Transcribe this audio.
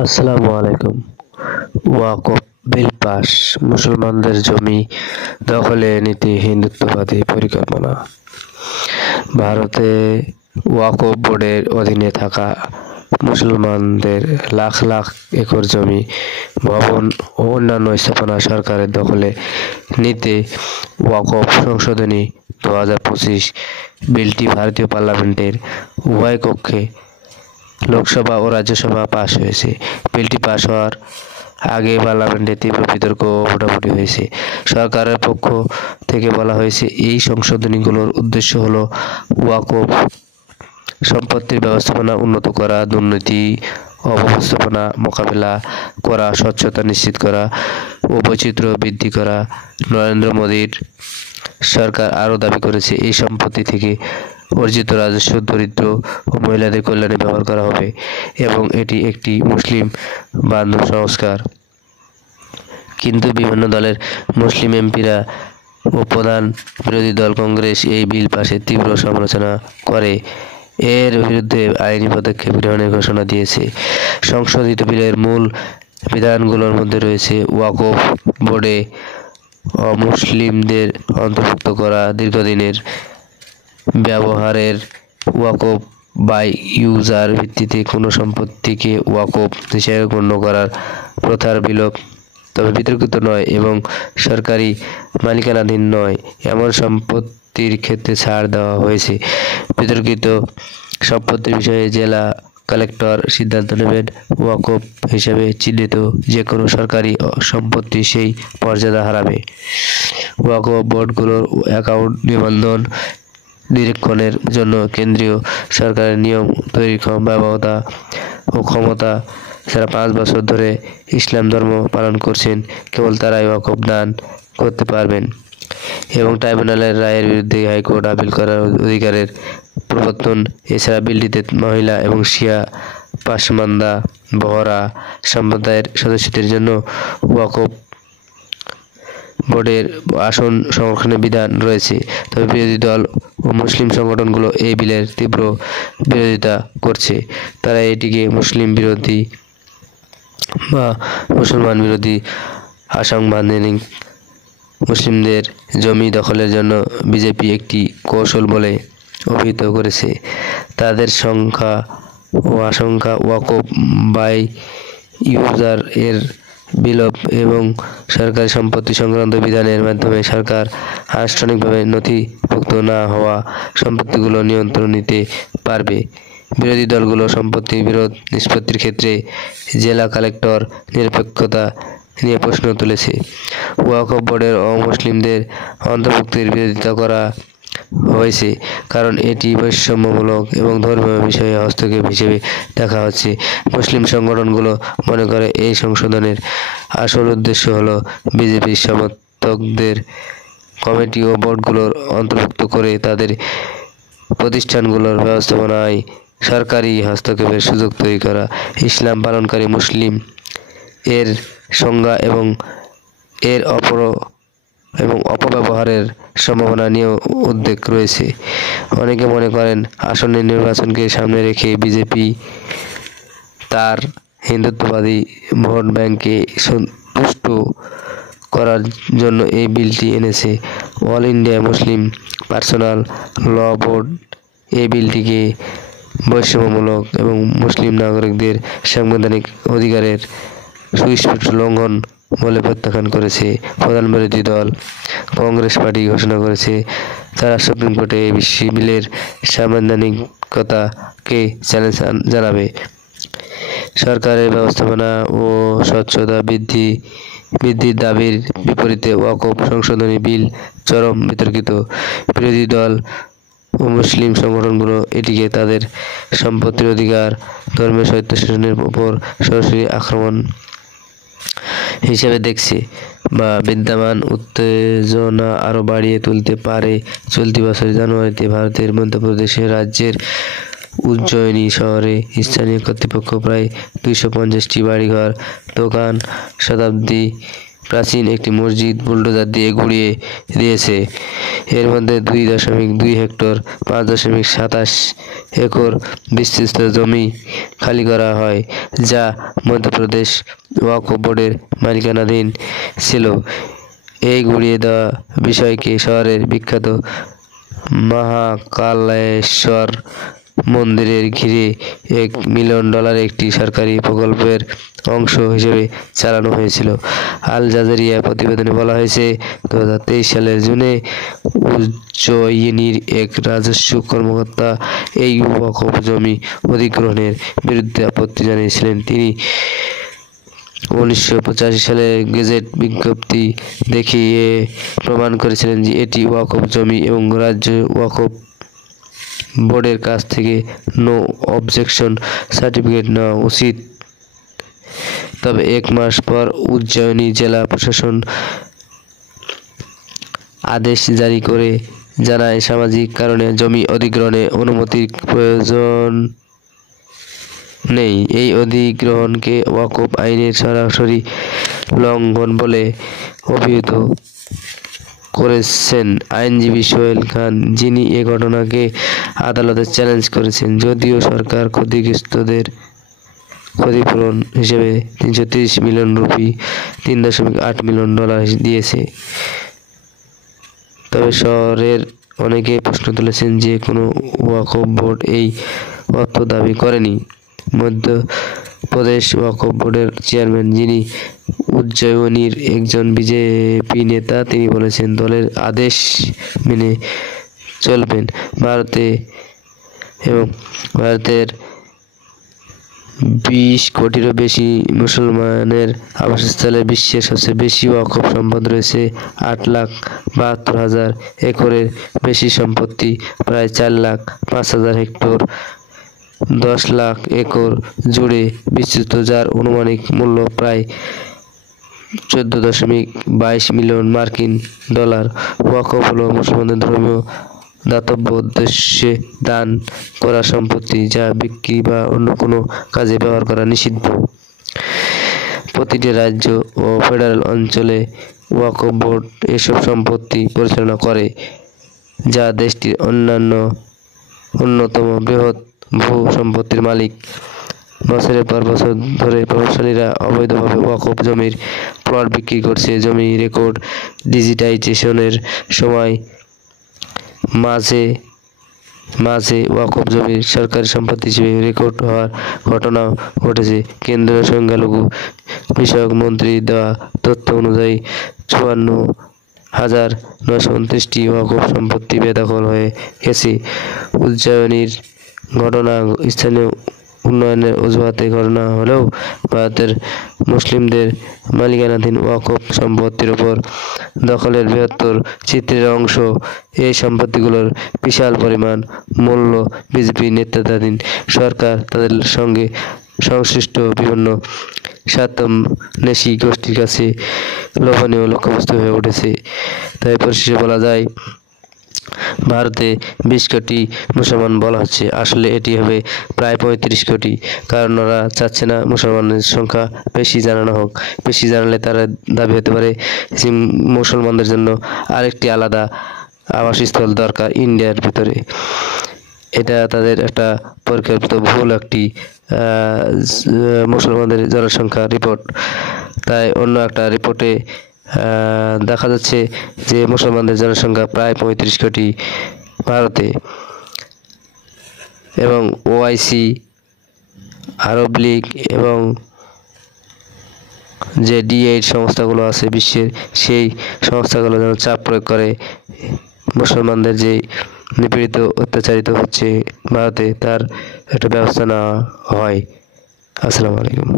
আসসালামু আলাইকুম। ওয়াকফ bill pass, মুসলমানদের জমি দখলে নিতে হিন্দুত্ববাদী পরিকল্পনা। ভারতে ওয়াকফ বোর্ডের অধীনে থাকা মুসলমানদের লাখ লাখ একর জমি, ভবন ও অন্যান্য স্থাপনা সরকারের দখলে নিতে ওয়াকফ সংশোধনী 2025 বিলটি ভারতীয় পার্লামেন্টের উভয় কক্ষে লোকসভা ও রাজ্যসভা পাস হয়েছে। বিলটি পাস হওয়ার আগে পার্লামেন্টে তীব্র বিতর্ক ও ভোটাভুটি হয়েছে। সরকারের পক্ষ থেকে বলা হয়েছে, এই সংশোধনীগুলোর উদ্দেশ্য হলো ওয়াকফ সম্পত্তির ব্যবস্থাপনা উন্নত করা, দুর্নীতি অব্যবস্থাপনা মোকাবেলা করা, স্বচ্ছতা নিশ্চিত করা ও বৈচিত্র্য বৃদ্ধি করা। নরেন্দ্র মোদীর সরকার আরও দাবি করেছে, এই সম্পত্তি থেকে অর্জিত রাজস্ব দরিদ্র ও মহিলাদের কল্যাণে ব্যবহার করা হবে এবং এটি একটি মুসলিম বান্ধব সংস্কার। কিন্তু বিভিন্ন দলের মুসলিম এমপিরা ও প্রধান বিরোধী দল কংগ্রেস এই বিল পাশে তীব্র সমালোচনা করে এর বিরুদ্ধে আইনি পদক্ষেপ গ্রহণের ঘোষণা দিয়েছে। সংশোধিত বিলের মূল বিধানগুলোর মধ্যে রয়েছে ওয়াকফ বোর্ডে অমুসলিমদের অন্তর্ভুক্ত করা, দীর্ঘদিনের ব্যবহারের ওয়াকফ বাই ইউজার ভিত্তিতে কোনো সম্পত্তিকে ওয়াকফ হিসেবে গণ্য করার প্রথার বিলোপ, তবে বিতর্কিত নয় এবং সরকারি মালিকানাধীন নয় এমন সম্পত্তির ক্ষেত্রে ছাড় দেওয়া হয়েছে। বিতর্কিত সম্পত্তির বিষয়ে জেলা কালেক্টর সিদ্ধান্ত নেবেন। ওয়াকফ হিসেবে চিহ্নিত যে কোনো সরকারি সম্পত্তি সেই মর্যাদা হারাবে। ওয়াকফ বোর্ডগুলোর অ্যাকাউন্ট নিবন্ধন নিরীক্ষণের জন্য কেন্দ্রীয় সরকারের নিয়ম তৈরির ব্যবস্থা ও ক্ষমতা, যারা 5 বছর ধরে ইসলাম ধর্ম পালন করছেন কেবল তারাই ওয়াকফ দান করতে পারবেন এবং ট্রাইব্যুনালের রায়ের বিরুদ্ধে হাইকোর্ট আপিল করার অধিকারের প্রবর্তন। এছাড়া বিলটিতে মহিলা এবং শিয়া, পাশমান্দা, বহরা সম্প্রদায়ের সদস্যদের জন্য ওয়াকফ বোর্ডের আসন সংরক্ষণের বিধান রয়েছে। তবে বিরোধী দল ও মুসলিম সংগঠনগুলো এই বিলের তীব্র বিরোধিতা করছে। তারা এটিকে মুসলিম বিরোধী বা মুসলমান বিরোধী অসাংবিধানিক, মুসলিমদের জমি দখলের জন্য বিজেপি একটি কৌশল বলে অভিহিত করেছে। তাদের সংখ্যা ও আশঙ্কা, ওয়াকফ বাই ইউজার এর বিলোপ এবং সরকারি সম্পত্তি সংক্রান্ত বিধানের মাধ্যমে সরকার আনুষ্ঠানিকভাবে নথিভুক্ত না হওয়া সম্পত্তিগুলো নিয়ন্ত্রণ নিতে পারবে। বিরোধী দলগুলো সম্পত্তি বিরোধ নিষ্পত্তির ক্ষেত্রে জেলা কালেক্টর নিরপেক্ষতা নিয়ে প্রশ্ন তুলেছে। ওয়াকফ বোর্ডের অমুসলিমদের অন্তর্ভুক্তির বিরোধিতা করা হয়েছে কারণ এটি বৈষম্যমূলক এবং ধর্মীয় বিষয়ে হস্তক্ষেপ হিসেবে দেখা হচ্ছে। মুসলিম সংগঠনগুলো মনে করে এই সংশোধনের আসল উদ্দেশ্য হলো বিজেপির সমর্থকদের কমিটি ও বোর্ডগুলোর অন্তর্ভুক্ত করে তাদের প্রতিষ্ঠানগুলোর ব্যবস্থাপনায় সরকারি হস্তক্ষেপের সুযোগ তৈরি করা। ইসলাম পালনকারী মুসলিম এর সংজ্ঞা এবং এর অপব্যবহারের সম্ভাবনা নিয়েও উদ্বেগ রয়েছে। অনেকে মনে করেন, আসন্ন নির্বাচনকে সামনে রেখে বিজেপি তার হিন্দুত্ববাদী ভোট ব্যাংককে সন্তুষ্ট করার জন্য এই বিলটি এনেছে। অল ইন্ডিয়া মুসলিম পার্সোনাল ল বোর্ড এই বিলটিকে বৈষম্যমূলক এবং মুসলিম নাগরিকদের সাংবিধানিক অধিকারের সুস্পষ্ট লঙ্ঘন বলে প্রত্যাখ্যান করেছে। প্রধান বিরোধী দল কংগ্রেস পার্টি ঘোষণা করেছে, তারা সুপ্রিম কোর্টে এই বিলের সাংবিধানিকতাকে চ্যালেঞ্জ জানাবে। সরকারের ব্যবস্থাপনা ও স্বচ্ছতা বৃদ্ধির দাবির বিপরীতে ওয়াকফ সংশোধনী বিল চরম বিতর্কিত। বিরোধী দল ও মুসলিম সংগঠনগুলো এটিকে তাদের সম্পত্তির অধিকার, ধর্মীয় স্বায়ত্তশাসনের উপর সরাসরি আক্রমণ হিসেবে দেখছে বা বিদ্যমান উত্তেজনা আরও বাড়িয়ে তুলতে পারে। চলতি বছরের জানুয়ারিতে ভারতের মধ্যপ্রদেশ রাজ্যের উজ্জয়িনী শহরে স্থানীয় কর্তৃপক্ষ প্রায় 250টি বাড়িঘর, দোকান, শতাব্দী প্রাচীন একটি মসজিদ বুলডোজার দিয়ে গুঁড়িয়ে দিয়েছে। এর মধ্যে 2.2 হেক্টর 5.27 একর বিস্তৃত জমি খালি করা হয়, যা মধ্যপ্রদেশ ওয়াকফ বোর্ডের মালিকানাধীন ছিল। এই গুঁড়িয়ে দেওয়া বিষয়কে শহরের বিখ্যাত মহাকালেশ্বর মন্দিরের ঘিরে $1 মিলিয়ন একটি সরকারি প্রকল্পের অংশ হিসেবে চালানো হয়েছিল। আল জাজিরা প্রতিবেদনে বলা হয়েছে, 2023 সালের জুনে উজ্জয়িনীর এক রাজস্ব কর্মকর্তা এই ওয়াকফ জমি অধিগ্রহণের বিরুদ্ধে আপত্তি জানিয়েছিলেন। তিনি 1985 সালে গেজেট বিজ্ঞপ্তি দেখিয়ে প্রমাণ করেছিলেন যে এটি ওয়াকফ জমি এবং রাজ্য ওয়াকফ বোর্ডের কাছ থেকে নো অবজেকশন সার্টিফিকেট নেওয়া উচিত। তবে 1 মাস পর উজ্জয়িনী জেলা প্রশাসন আদেশ জারি করে জানায়, সামাজিক কারণে জমি অধিগ্রহণে অনুমতির প্রয়োজন নেই। এই অধিগ্রহণকে ওয়াকফ আইনের সরাসরি লঙ্ঘন বলে অভিহিত করেছেন আইনজীবী সোহেল খান, যিনি এ ঘটনাকে আদালতে চ্যালেঞ্জ করেছেন। যদিও সরকার ক্ষতিগ্রস্তদের ক্ষতিপূরণ হিসেবে 330 মিলিয়ন রুপি $3.8 মিলিয়ন দিয়েছে, তবে শহরের অনেকে প্রশ্ন তুলেছেন যে কোনো ওয়াকফ বোর্ড এই অর্থ দাবি করেনি। মধ্যপ্রদেশ ওয়াকফ বোর্ডের চেয়ারম্যান, যিনি উজ্জয়িনীর একজন বিজেপি নেতা, তিনি বলেছেন, দলের আদেশ মেনে চলবেন। ভারতের 20 কোটিরও বেশি মুসলমানের আবাসস্থলে বিশ্বের সবচেয়ে বেশি ওয়াকফ সম্পদ রয়েছে। 8,72,000 একরের বেশি সম্পত্তি, প্রায় 4,05,000 হেক্টর, 10 লাখ একর জুড়ে বিস্তৃত, যার আনুমানিক মূল্য প্রায় $14.22 মিলিয়ন মার্কিন ডলার। ওয়াকফ হলো মুসলমানদের ধর্মীয় দাতব্য উদ্দেশ্যে দান করা সম্পত্তি, যা বিক্রি বা অন্য কোনো কাজে ব্যবহার করা নিষিদ্ধ। প্রতিটি রাজ্য ও ফেডারেল অঞ্চলে ওয়াকফ বোর্ড এসব সম্পত্তি পরিচালনা করে, যা দেশটির অন্যতম বৃহৎ ভূ সম্পত্তির মালিক। বছরের পর বছর ধরে প্রভাবশালীরা অবৈধভাবে ওয়াকফ জমির প্লট বিক্রি করছে। জমি রেকর্ড ডিজিটাইজেশনের সময় মাঝে ওয়াকফ জমির সরকারি সম্পত্তি হিসেবে রেকর্ড হওয়ার ঘটনাও ঘটেছে। কেন্দ্রীয় সংখ্যালঘু বিষয়ক মন্ত্রীর দেওয়া তথ্য অনুযায়ী 54,929টি ওয়াকফ সম্পত্তি বেদখল হয়ে গেছে। উজ্জয়িনীর ঘটনা স্থানীয় উন্নয়নের অজুহাতে ঘটনা হলেও ভারতের মুসলিমদের মালিকানাধীন ওয়াকফ সম্পত্তির ওপর দখলের বৃহত্তর চিত্রের অংশ। এই সম্পত্তিগুলোর বিশাল পরিমাণ মূল্য বিজেপি নেতৃত্বাধীন সরকার তাদের সঙ্গে সংশ্লিষ্ট বিভিন্ন স্বার্থান্বেষী গোষ্ঠীর কাছে লোভনীয় লক্ষ্যবস্তু হয়ে উঠেছে। তাই পরিশেষে বলা যায়, ভারতে 20 কোটি মুসলমান বলা হচ্ছে, আসলে এটি হবে প্রায় 35 কোটি, কারণ ওরা চাচ্ছে না মুসলমানের সংখ্যা বেশি জানানো হোক। বেশি জানালে তারা দাবি হতে পারে যে মুসলমানদের জন্য আরেকটি আলাদা আবাসস্থল দরকার ইন্ডিয়ার ভিতরে। এটা তাদের একটা পরিকল্পিত ভুল একটি মুসলমানদের জনসংখ্যা রিপোর্ট। তাই অন্য একটা রিপোর্টে দেখা যাচ্ছে যে মুসলমানদের জনসংখ্যা প্রায় 35 কোটি ভারতে, এবং ওআইসি, আরব লীগ এবং যে D8 সংস্থাগুলো আছে বিশ্বের, সেই সংস্থাগুলো যেন চাপ প্রয়োগ করে মুসলমানদের যে নিপীড়িত অত্যাচারিত হচ্ছে ভারতে, তার একটা ব্যবস্থা নেওয়া হয়। আসসালামু আলাইকুম।